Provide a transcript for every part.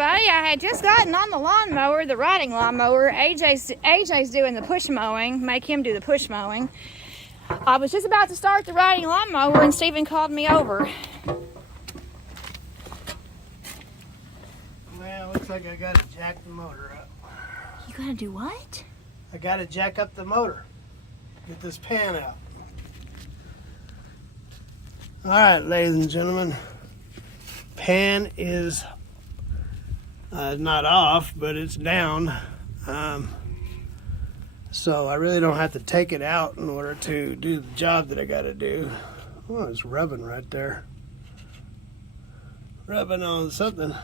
everybody. I had just gotten on the lawnmower, the riding lawnmower. AJ's doing the push mowing. Make him do the push mowing. I was just about to start the riding lawnmower and Stephen called me over. Well, looks like I gotta jack the motor up. You gotta do what? I gotta jack up the motor. Get this pan out. Alright, ladies and gentlemen. Pan is not off, but it's down. So I really don't have to take it out in order to do the job that I gotta do. Oh, it's rubbing right there. Rubbing on something.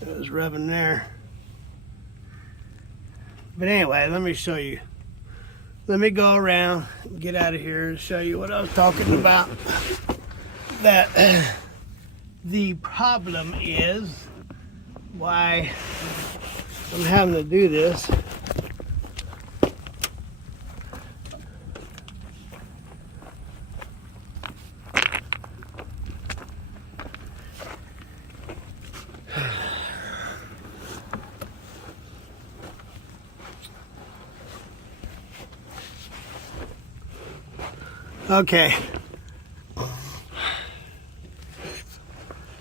It was rubbing there. But anyway, let me show you. Let me go around, get out of here, and show you what I was talking about. That the problem is why I'm having to do this. Okay.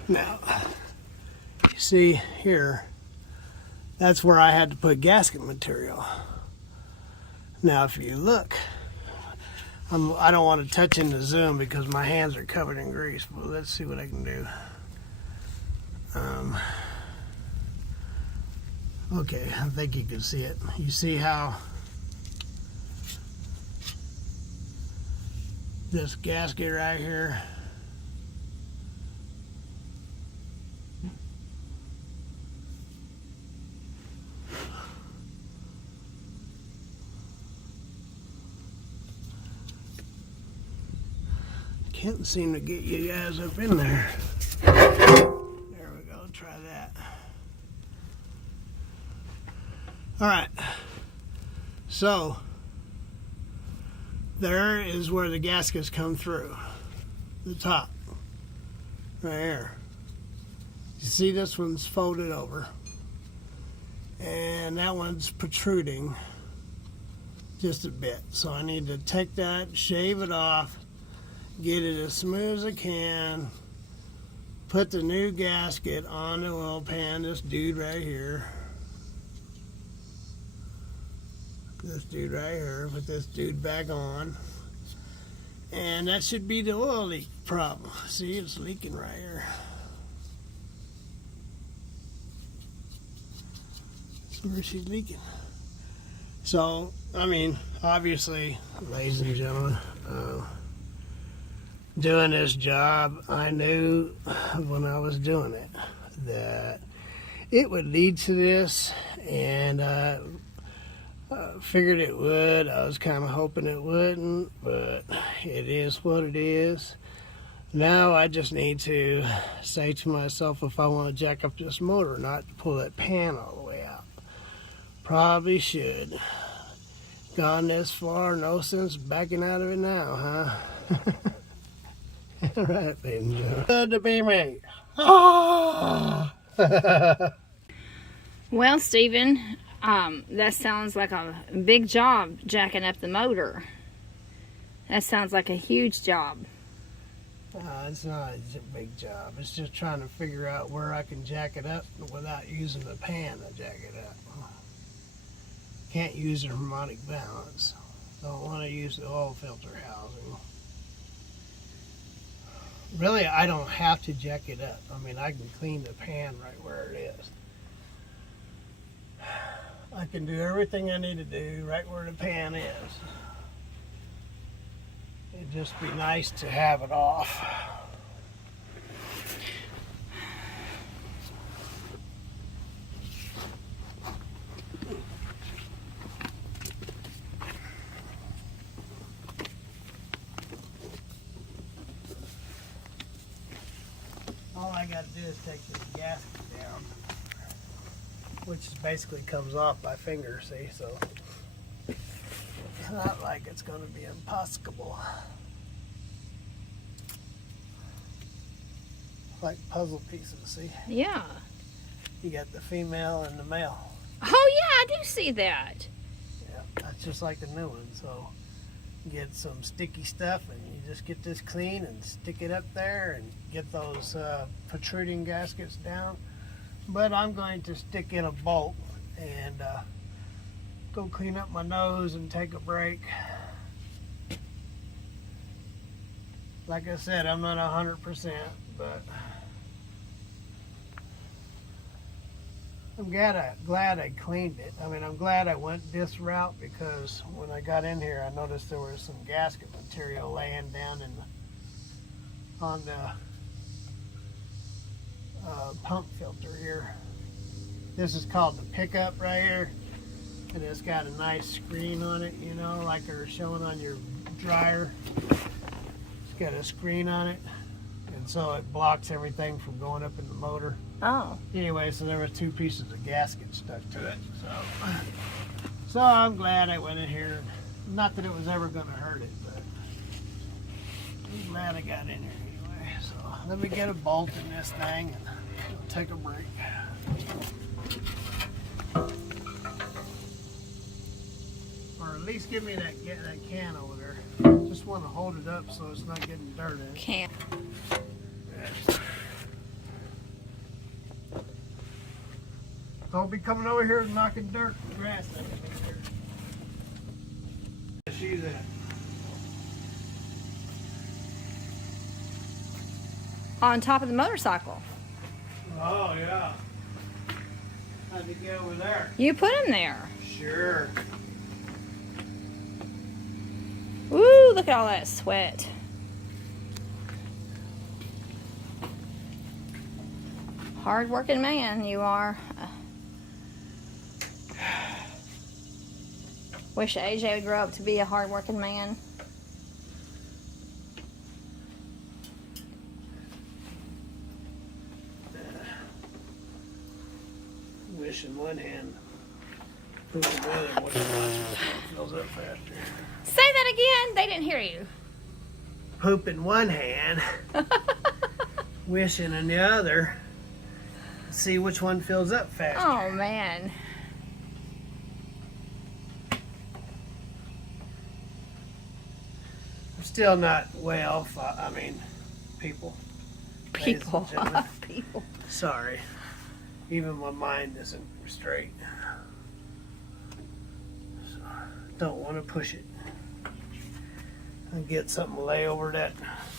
Now, you see here, that's where I had to put gasket material. Now, if you look, I don't want to touch in the zoom because my hands are covered in grease, but let's see what I can do. Okay, I think you can see it. You see how this gasket right here, can't seem to get you guys up in there. There we go, try that. Alright, so there is where the gaskets come through, the top, right here. You see this one's folded over, and that one's protruding just a bit. So I need to take that, shave it off, get it as smooth as I can, put the new gasket on the oil pan, this dude right here. This dude right here, put this dude back on, and that should be the oil leak problem. See, it's leaking right here. See where she's leaking. So, I mean, obviously, ladies and gentlemen, doing this job, I knew when I was doing it that it would lead to this, and figured it would. I was kind of hoping it wouldn't, but it is what it is. Now I just need to say to myself if I want to jack up this motor, not to pull that pan all the way out. Probably should. Gone this far, no sense backing out of it now, huh? All right, ladies and gentlemen. Good to be me. Oh. Well, Stephen, that sounds like a big job jacking up the motor. That sounds like a huge job. It's not a big job. It's just trying to figure out where I can jack it up without using the pan to jack it up. Can't use the harmonic balance. Don't want to use the oil filter housing. Really, I don't have to jack it up. I mean, I can clean the pan right where it is. I can do everything I need to do right where the pan is. It'd just be nice to have it off. All I got to do is take this gasket down, which basically comes off by finger, see, so it's not like it's going to be impossible. like puzzle pieces, see? Yeah. You got the female and the male. Oh yeah, I do see that. Yeah, that's just like the new one. So get some sticky stuff and you just get this clean and stick it up there and get those protruding gaskets down. But I'm going to stick in a bolt and go clean up my nose and take a break. Like I said, I'm not 100%, but I'm glad I cleaned it. I mean, I'm glad I went this route because when I got in here, I noticed there was some gasket material laying down on the pump filter here. This is called the pickup right here, and it's got a nice screen on it, you know, like they're showing on your dryer. It's got a screen on it, and so it blocks everything from going up in the motor. Oh. Anyway, so there were 2 pieces of gasket stuck to it. So I'm glad I went in here. Not that it was ever going to hurt it, but I'm glad I got in here anyway. So let me get a bolt in this thing and take a break. Or at least give me that can over there. Just want to hold it up so it's not getting dirt in it. Can. Don't be coming over here and knocking dirt and grass out of here. She's at. On top of the motorcycle. Oh, yeah. How'd you get over there? You put him there. Sure. Woo, look at all that sweat. Hard-working man you are. Wish AJ would grow up to be a hard-working man. Wish in one hand, poop in the other. What fills up faster? Say that again. They didn't hear you. Poop in one hand, wishing in the other. See which one fills up faster. Oh, man. I'm still not way off. I mean, people. People. People. Sorry. Even my mind isn't straight. So, don't want to push it. And get something to lay over that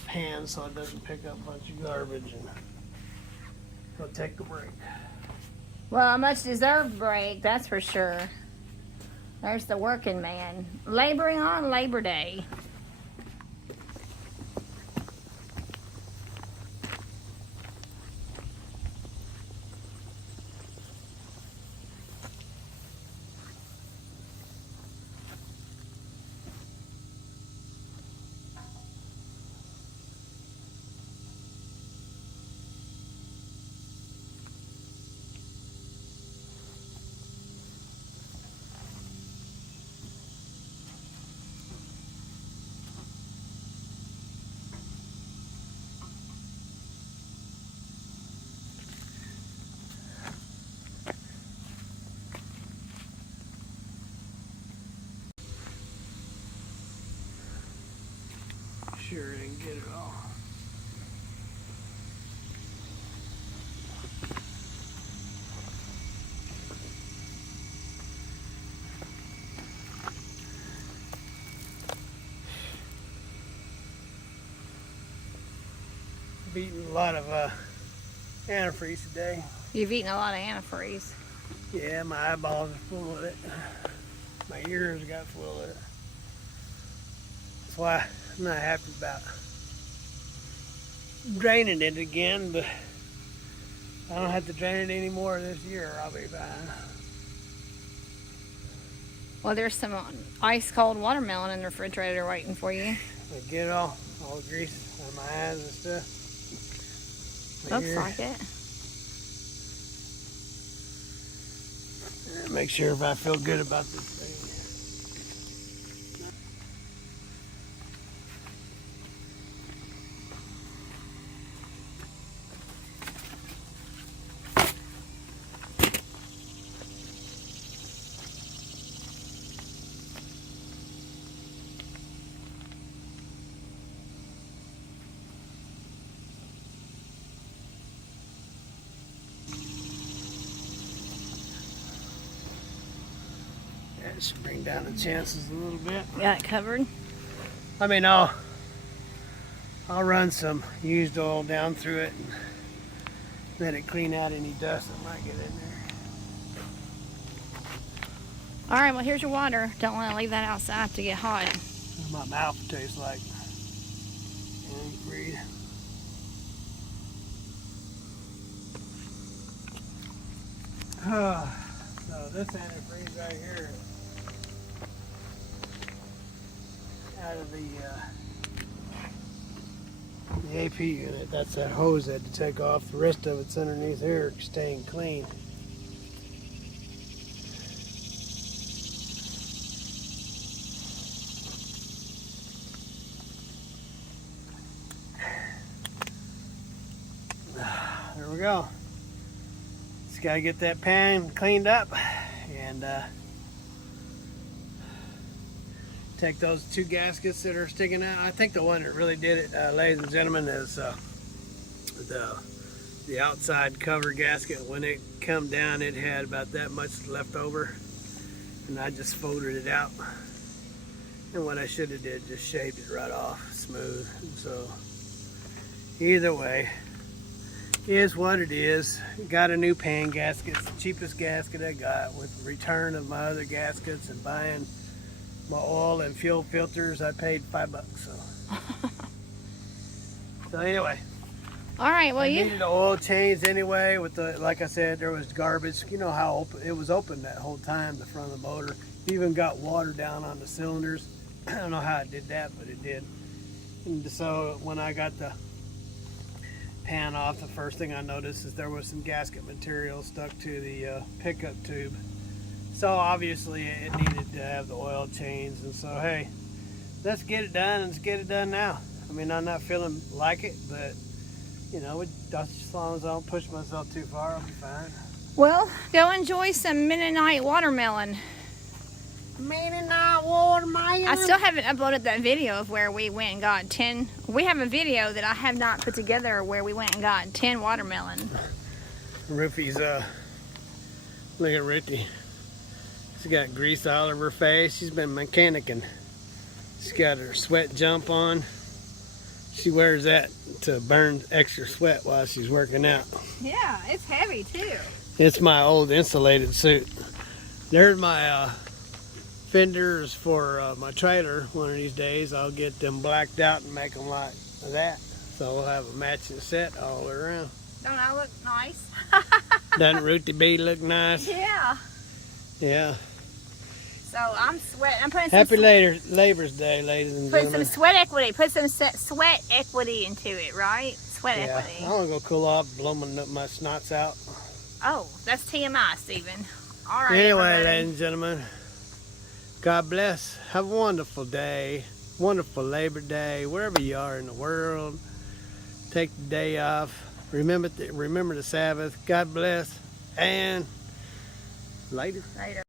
pan so it doesn't pick up a bunch of garbage and go take a break. Well, a much deserved break, that's for sure. There's the working man. Laboring on Labor Day. Sure didn't get it all. I've eaten a lot of antifreeze today. You've eaten a lot of antifreeze. Yeah, my eyeballs are full of it. My ears got full of it. That's why I'm not happy about draining it again, but I don't have to drain it anymore this year. I'll be fine. Well, there's some ice cold watermelon in the refrigerator waiting for you. I get it all grease on my eyes and stuff. My Looks ears. like it. Make sure if I feel good about this thing. That should bring down the chances a little bit. Got it covered? I mean, I'll run some used oil down through it and let it clean out any dust that might get in there. All right, well, here's your water. Don't want to leave that outside to get hot. My mouth tastes like breed. So this antifreeze right here, out of the AP unit, that's that hose I had to take off. The rest of it's underneath here, staying clean. There we go. Just gotta get that pan cleaned up and take those two gaskets that are sticking out. I think the one that really did it, ladies and gentlemen, is the outside cover gasket. When it come down, it had about that much left over, and I just folded it out. And what I should have did, just shaved it right off, smooth. And so either way, is what it is. Got a new pan gasket. It's the cheapest gasket I got, with return of my other gaskets and buying my oil and fuel filters. I paid $5. So anyway. All right. Well, I you needed an oil change anyway. With the, like I said, there was garbage. You know how open it was, open that whole time, the front of the motor. Even got water down on the cylinders. I don't know how it did that, but it did. And so when I got the pan off, the first thing I noticed is there was some gasket material stuck to the pickup tube. So obviously it needed to have the oil changed, and so hey, let's get it done, and let's get it done now. I mean, I'm not feeling like it, but you know, as long as I don't push myself too far, I'll be fine. well, go enjoy some Mennonite watermelon. Mennonite watermelon. I still haven't uploaded that video of where we went and got 10. We have a video that I have not put together where we went and got 10 watermelon. Ruthie's look at Ruthie. She's got grease all over her face. She's been mechanicking. She's got her sweat jump on. She wears that to burn extra sweat while she's working out. Yeah, it's heavy too. It's my old insulated suit. There's my fenders for my trailer. One of these days I'll get them blacked out and make them like that. So we'll have a matching set all the way around. Don't I look nice? Doesn't Ruthie B look nice? Yeah. Yeah. So I'm sweating. I'm putting some Happy Labor's Day, ladies and put gentlemen. some sweat equity. Put some sweat equity into it, right? Sweat Yeah, equity. I want to go cool off, blow my snots out. Oh, that's TMI, Stephen. All right. Anyway, everybody. ladies and gentlemen, God bless. Have a wonderful day. Wonderful Labor Day, wherever you are in the world. Take the day off. Remember the Sabbath. God bless. And later. Later.